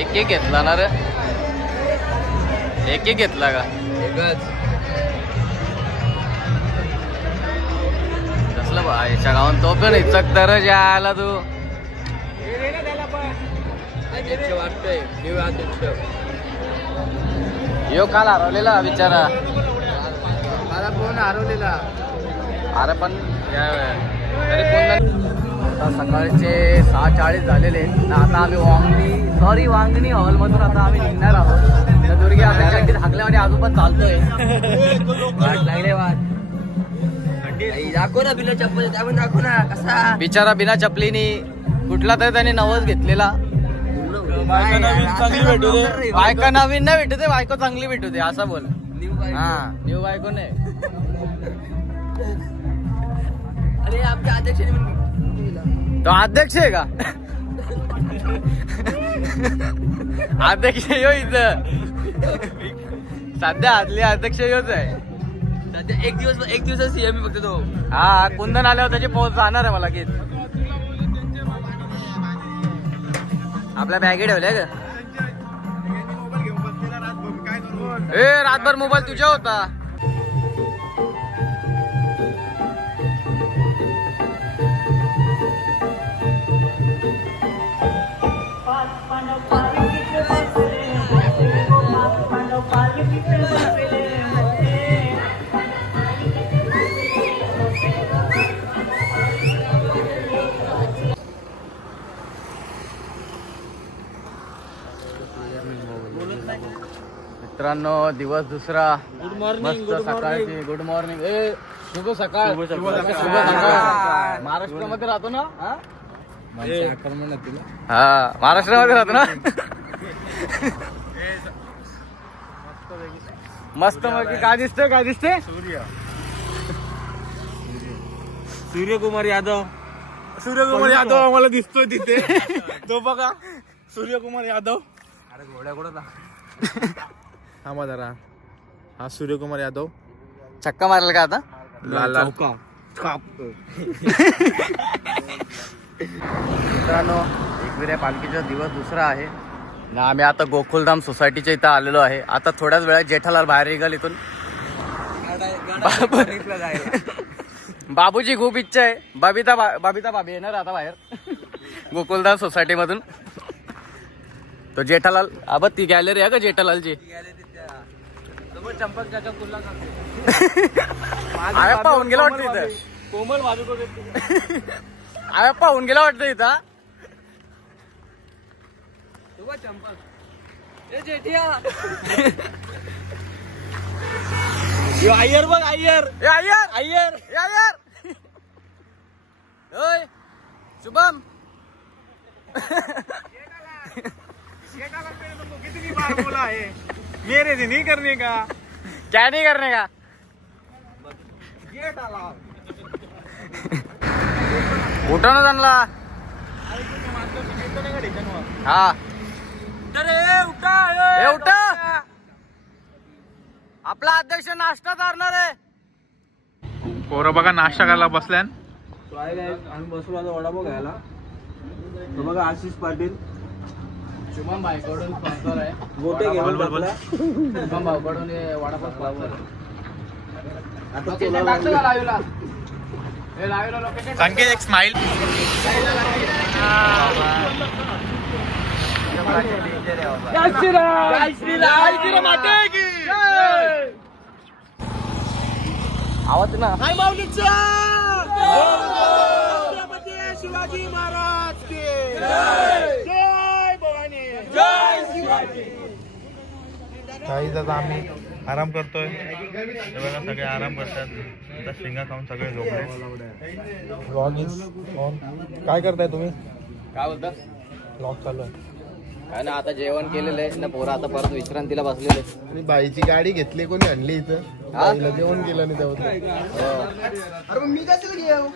एक एक घेतला ना रे, एक एक घेतला का? एकच. कसलं बाईच्या गावात तो पण इचक तर आला तू. अध्यक्ष वाटतोय न्यू अध्यक्ष. यो काल हरवलेला बिचारा. मला फोन हरवलेला. अरे पण तरी आता सकाळचे 6:40 झालेले. आता आम्ही वांगणी हॉलमधून आता आम्ही निघणार आहोत. तर दुर्गी आता कॅन्टीन हाकल्यावर अजून पण चालतोय. वाट लागले वाट. दाखव ना बिना चप्पल, त्यामध्ये दाखव ना कसा बिचारा बिना चपलीनी कुठला तरी त्याने नवस घेतलेला. बायका नवीन नाही भेटू दे, बायको चांगली भेटू दे असं बोल. हा न्यू बायको नाही. अरे आमच्या अध्यक्षाने तो अध्यक्ष आहे का? अध्यक्ष यो इथं सध्या आदली अध्यक्ष योच आहे. सध्या एक दिवस सीएम फक्त तो. हा कुंदन आल्यावर त्याची पोहोच जाणार आहे मला की. आपल्या बॅगे ठेवल्या का? ए रातभर मोबाईल तुझ्या होता. मित्रांनो दिवस दुसरा. Good morning. मस्त सकाळची गुड मॉर्निंग. ए शुभ सकाळ. शुभ शुभ सकाळ. सकाळ. महाराष्ट्रामध्ये राहतो ना? हा महाराष्ट्रामध्ये राहतो ना. मस्त मग काय दिसतंय? काय दिसते? सूर्यकुमार यादव. सूर्यकुमार यादव आम्हाला दिसतोय तिथे. तो बघा सूर्यकुमार यादव. अरे घोड्या घोडा थांबा जरा. हा सूर्यकुमार यादव. छक्का मारला का आता? लाल मित्रांनो एकविरा पालखीचा दिवस दुसरा आहे ना. आम्ही आता गोकुलधाम सोसायटीच्या इथं आलेलो आहे. आता थोड्याच वेळात जेठालाल बाहेर निघाल इथून. बाबूची खूप इच्छा आहे. बबिता भाभी येणार आता बाहेर गोकुलधाम सोसायटी मधून. तो जेठालाल अब ती गॅलरी आहे का जेठालालची? चंपक आया पाहून गेला वाटतं इथं. कोमल माझं आया पाहून गेला वाटतं इथं. चंपक अय्यर बघ अय्यर. अय्यर ओय शुभम. कितनी बार बोला है मेरे से नहीं करने का. क्या नहीं करने का? उठा ना त्यांना. हा उठा. आपला अध्यक्ष नाश्ता करणार आहे. पोरं बघा नाश्ता करायला बसल्यान. आम्ही बसलो आता वडापाव घ्यायला. तो बघा आशिष पाटील शुभम भाईकडून स्पॉन्सर आहे. गोटे घेऊन बोल. शुभम भाऊकडून वडापाव स्पॉन्सर. संकेत एक स्माइल. आवाज ना. शिवाजी महाराज के जय भवानी. जय शिवाजी. काहीच आता आम्ही आराम करतोय. सगळे आराम करतात. आता शेंगा खाऊन सगळे झोपले. काय करताय तुम्ही? काय बोलतात? ब्लॉग चालू आहे. काय ना आता जेवण केलेलं आहे ना. पोरं आता परत विश्रांतीला बसलेले. आणि बाईची गाडी घेतली कोणी आणली इथं. बाईला जेवण केलं नाही तेव्हा. अरे मग मी कसं घेऊ.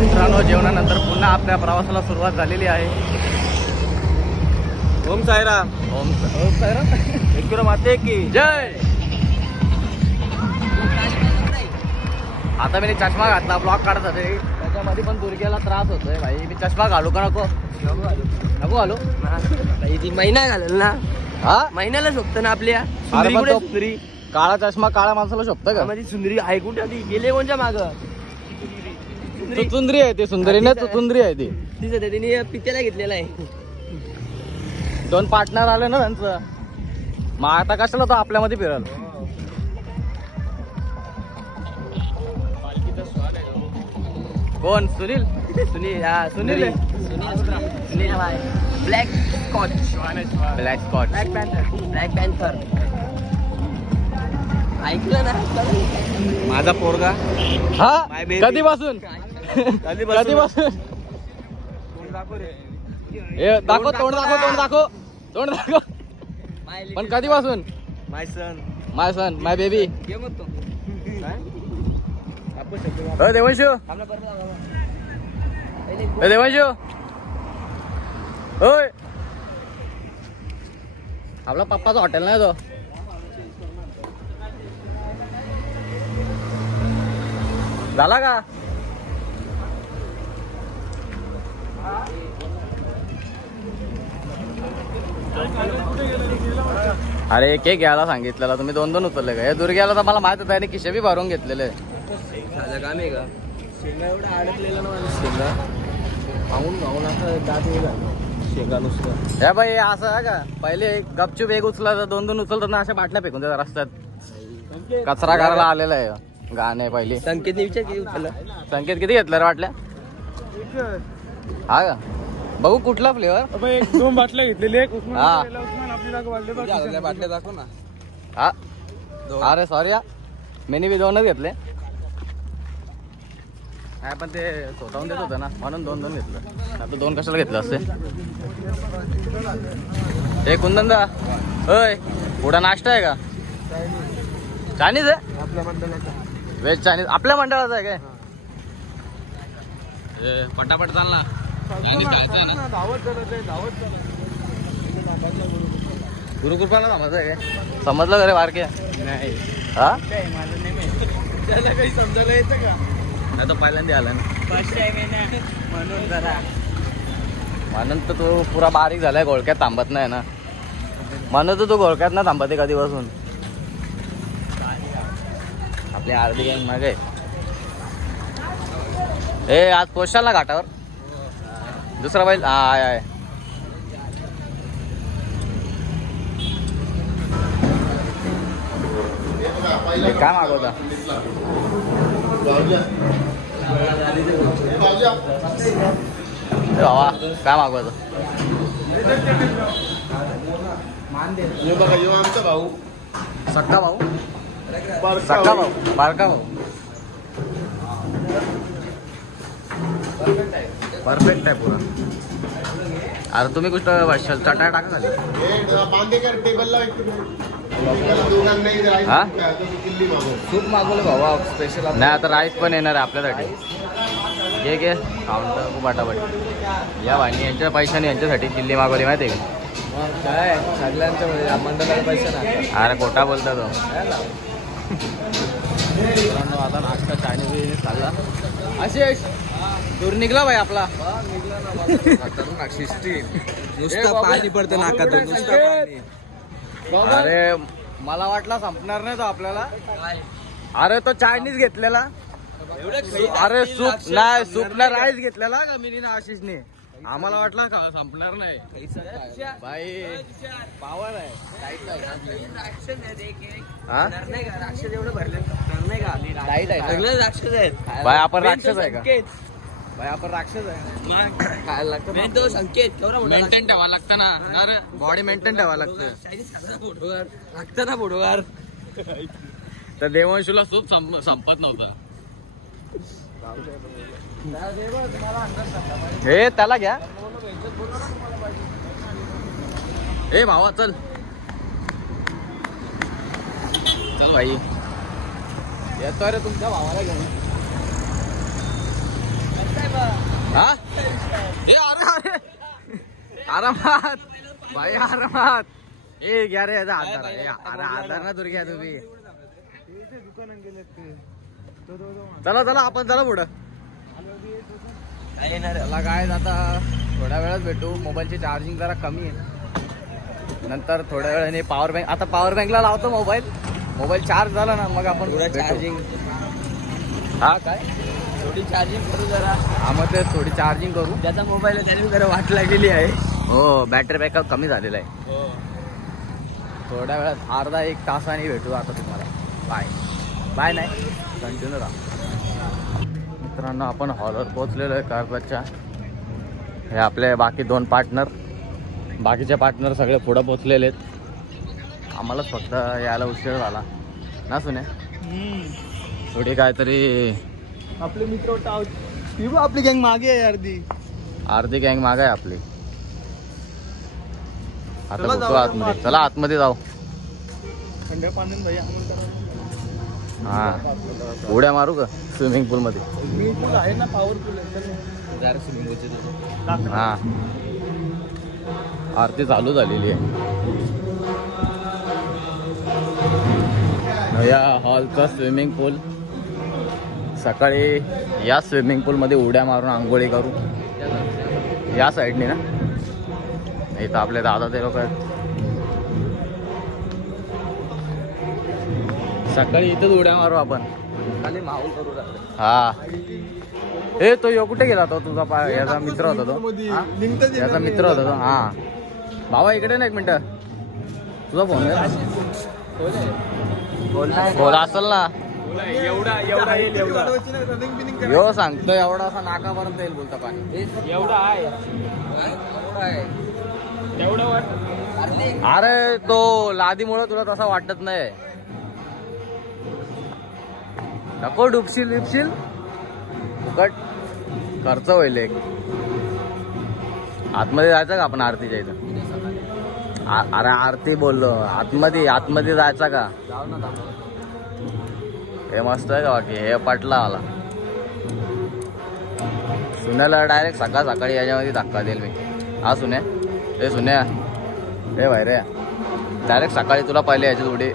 मित्रांनो जेवणानंतर पुन्हा आपल्या प्रवासाला सुरुवात झालेली आहे. ओम साईराम. ओम साईराम. एकूण माते की जय. आता मी चष्मा घातला ब्लॉग काढत होते त्याच्यामध्ये पण दुर्गेला त्रास होतोय भाई. मी चष्मा घालू का नको? नको घालू. ती महिना घालेल ना. हा महिन्याला झोपतं ना आपल्या. अरे पण तो सुंदरी काळा चष्मा काळ्या माणसाला शोभतं का? मध्ये सुंदरी आहे कुठे आली? गेले कोणच्या माग चुचुंदरी आहे ती. सुंदरी नाही चुचुंदरी आहे ती. तिचं तिने पित्याला घेतलेला आहे. 2 पार्टनर आले ना त्यांचं. मग आता कशाला तो आपल्यामध्ये फिरल. कोण? सुनील. सुनील. हा सुनील. सुनील भाई. Black scotch. Black scotch. Black panther. ऐकलं ना माझा पोरगा. हा My baby. कधीपासून? कधीपासून? हे दाखव तोंड दाखव तोंड दाखव तोंड दाखव. पण कधीपासून? My son. My son my baby. घे मग तो. देवांशू. देवांशू. होय आपला पप्पाचा हॉटेल नाही तो. झाला का? अरे केक घ्यायला सांगितलेला तुम्ही 2-2 उचलले का? हे दुर्ग्याला तर मला माहित होतं आणि खिशे बी भरून घेतलेले. झालं काम आहे का? शेंगा एवढा अडकलेला ना माझा. शेंगा खाऊन खाऊन असं दात येईल. शेंगा नुसतं हे बाई असं आहे का? पहिले गपचूप एक उचला तर 2-2 उचलतात ना. अशा बाटल्या फेकून देतात रस्त्यात. कचरा करायला आलेला आहे गाणे. पहिली संकेतने विचार किती उचलला? संकेत किती घेतलं रे बाटल्या? हा का? बघू कुठला फ्लेवर. 1-2 बाटल्या घेतलेली. एक उस्मान हा. आपली बाटल्या दाखव ना. हा अरे सॉरी हा मी बी 2च घेतले. नाही पण ते स्वतःहून देत होतं ना म्हणून 2-2 घेतलं. आता 2 कशाला घेतलं असते? हे कुंदनदा. होय पुढा नाश्ता आहे का? चायनीज आहे? आपल्या मंडळाचा व्हेज चायनीज आपल्या मंडळाचा आहे काय? पटापट चाल ना. धावत गुरुकृपाला समजलं आहे काय? समजलं का रे बारके? नाही. हा माझं नाही. त्याला काही समजायला येतं का? नाही तर पहिल्यांदा आला ना म्हणून जरा म्हणून तर तो पुरा बारीक झालाय. घोळक्यात थांबत नाही ना म्हणून तर तो घोळक्यात ना थांबते कधीपासून. आपली अर्धी गँग मागे. ए आज पोशाल ना घाटावर? दुसरा बैल हा आहे. काय मागवता? बाबा काय मागवतं? बघा येऊ आमचा भाऊ. सक्का भाऊ. सक्का भाऊ. बारका भाऊ. परफेक्ट आहे पुरा. अरे तुम्ही कुठं वाशाल चटाया टाका खाली. बांदेकर टेबलला हा दिल्ली मागव. सूप मागवलं भावा स्पेशल. नाही आता राईस पण येणार आहे आपल्यासाठी. घे घे काउंटर खूप बाटाबाटी. या भाईनी यांच्या पैशाने यांच्यासाठी दिल्ली मागवली माहिती आहे का? काय सगळ्यांच्या मंडळाला पैसे ना. अरे खोटा बोलता तो. आता नाश्ता चायनीज चालला. आशिष दूर निघला भाई आपला. नुसतं पाणी पडतं नाकातून. नुसतं पाणी. अरे मला वाटला संपणार नाही तो आपल्याला. अरे तो चायनीज घेतलेला. अरे सूप नाही सूप ना राईस घेतलेला का मी ना आशिषने. आम्हाला वाटला का संपणार नाही. भाई पावर आहे. हा राक्षस एवढं भरले नाही का? लाईट आहे सगळे राक्षस आहेत. भाई आपण राक्षस आहे का? भाई आपण राक्षस आहे. खायला लागतं तो संकेत. केवढा मोठा मेंटेन ठेवायला लागतं ना. अरे बॉडी मेंटेन ठेवायला लागतं. लागतं ना फोटोवर. तर देवांशूला सूप संपत नव्हता. हे त्याला घ्या. हे भावा चल चल भाई. येतो रे तुमच्या भावाला घेऊन. आरामात भाई आरामात. ए घ्या रे याचा आधार. अरे आधार ना दुर्ग्या तुम्ही. चला चला आपण चला पुढं. चला काय आता थोड्या वेळात भेटू. मोबाईलची चार्जिंग जरा कमी आहे. नंतर थोड्या वेळाने पॉवर बँक. आता पॉवर बँकला लावतो मोबाईल चार्ज झाला ना मग आपण चार्जिंग. हा काय थोडी चार्जिंग करू जरा. हा मग ते थोडी चार्जिंग करू. त्याचा मोबाईल आहे त्याने जरा वाट लागलेली आहे. हो बॅटरी बॅकअप कमी झालेला आहे. थोड्या वेळात अर्धा एक तासाने भेटू आता तुम्हाला. बाय बाय नाही कंटिन्यू राहा. मित्रांनो आपण हॉलवर पोहोचलेलो आहे कारच्या. हे आपले बाकी 2 पार्टनर. बाकीचे पार्टनर सगळे पुढं पोहोचलेले आहेत. आम्हालाच फक्त यायला उशीर झाला ना सुने. थोडी काहीतरी आपले मित्र आपली गँग मागे आहे. अर्धी गँग माग आहे आपली. आता चला बघतो जाऊ आतमध्ये. चला आतमध्ये जाऊ. थंड पाण्यात भाई हा उड्या मारू का स्विमिंग पूल मध्ये. स्विमिंग पूल आहे ना पॉवरफुल आहे. जरा स्विमिंग पूलचे हा आरती चालू झालेली आहे. या हॉलचा स्विमिंग पूल. सकाळी या स्विमिंग पूल मध्ये उड्या मारून आंघोळी करू. या साईडने ना. इथं आपले दादा ते लोक आहेत. सकाळी इथंच उड्या मारू आपण. खाली माहोल करू राहिले. हा ए तो यो कुठे गेला तो तुझा याचा मित्र होता तो. हा? याचा मित्र होता तो. हा भावा इकडे ना एक मिनिट. तुझा फोन बोला असेल ना. एवढा येईल एवढा. यो सांगतो एवढा असा नाकापर्यंत येईल बोलता पाणी. एवढा आहे एवढं वाट. अरे तो लादीमुळे तुला तसा वाटत नाही. नको डुबशील बिबशील फुकट खर्च होईल. एक आतमध्ये जायचं का आपण आरतीच्या इथं. अरे आरती बोललो आतमध्ये जायचा का. हे मस्त आहे का बाकी. हे पटला आला सुन्याला. डायरेक्ट सकाळी याच्यामध्ये धक्का देईल मी. हा सुन्या. हे सुन्या हे बाहेर रे. डायरेक्ट सकाळी तुला पहिले याच्यात उडे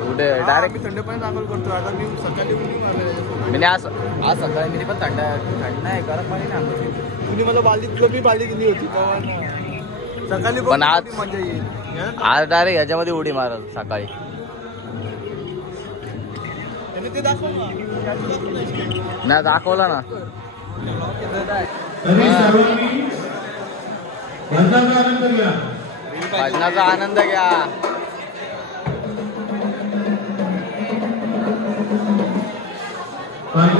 डायरेक्ट थंड पाणी दाखल करतो. आता मी सकाळी उडी मारले. मी आज सकाळी मी पण थंड आहे गरम पाणी नाही. तुम्ही मला बाल्दी गेली होती सकाळी. पण आज मजा येईल. आज डायरेक्ट याच्यामध्ये उडी मारल सकाळी. ते दाखव नाही दाखवला ना. भजनाचा आनंद घ्या. पाणी